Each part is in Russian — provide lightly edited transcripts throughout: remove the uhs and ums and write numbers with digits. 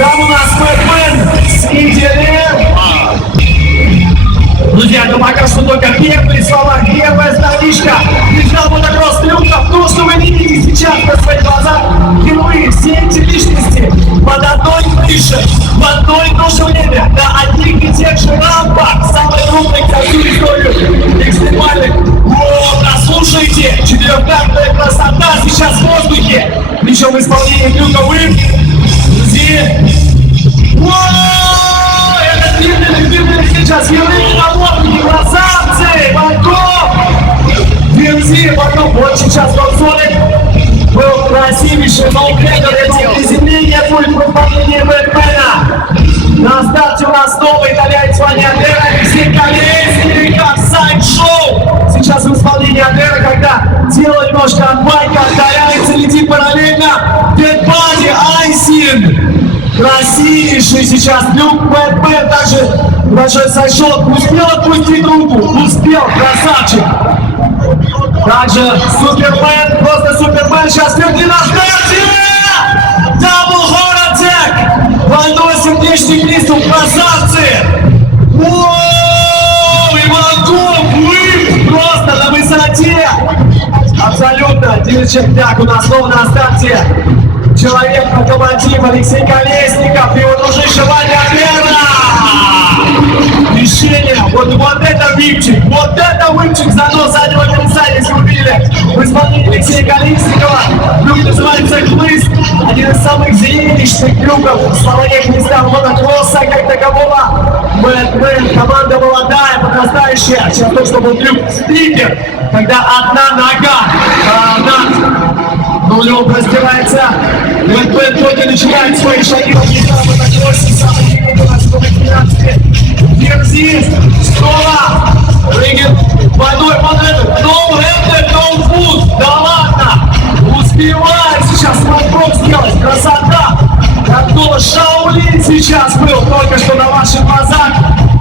Там у нас Бэтмен с Иделем. Друзья, это пока что только первые слова, первая страничка. Бежал мотокросс трюков. То, что вы видите сейчас на своих глазах, впервые все эти личности под одной крышей, в одно и то же время, на одних и тех же рампах, самой крупной за всю историю экстремальных. Вот, послушайте, четырехкратная красота сейчас в воздухе, причем в исполнении трюковых. Друзья, это длинный сейчас юридический работник, красавцы, Ванков, Верзи, Ванков, вот сейчас консоль был красивейший ноуклетер, это приземление будет в исполнении Бэтмена. На старте у нас новый итальянец Ваниадера, Алексей Колесник, как сайд-шоу. Сейчас в исполнении Адера, когда тело немножко от байка отдаляется, летит параллельно. Дедбади, Айсин. Красивейший сейчас трюк Бэтмен, также большой сайшот. Успел отпустить руку, успел, красавчик. Также Супермен, просто Супермен сейчас впереди на старте. Double Heart Attack, двойной сердечный приступ, красавцы. Воу, Иванков, вы просто на высоте. Абсолютно, так у нас снова на старте. Человек-локомотив Алексей Колесников и его дружище Ваниадера. Решение, вот это выпчик, занос заднего конца, если вы видели в исполнении Алексея Колесникова. Трюк называется «Хлыст», один из самых зрелищных трюков в славяных местах мотокросса как такового. Бэтмен, команда молодая, подрастающая. Сейчас то, что был трюк «Стикер», когда одна нога но у него простирается. Бэтмен только начинает свои шаги в мотокроссе, самый у нас в 12. Верзи, снова прыгает водой под этот. No head, no foot. Да ладно, успевает сейчас смотров сделать. Красота. Какого Шаолинь сейчас был только что на ваших глазах.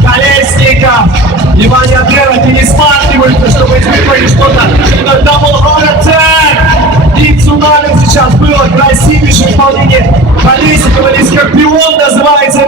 Колесников и Ваниадера пересматривают, чтобы испытывать что-то. Double Heart Attack. И цунами сейчас было красивейшее исполнение Колесникова, или Скорпион называется.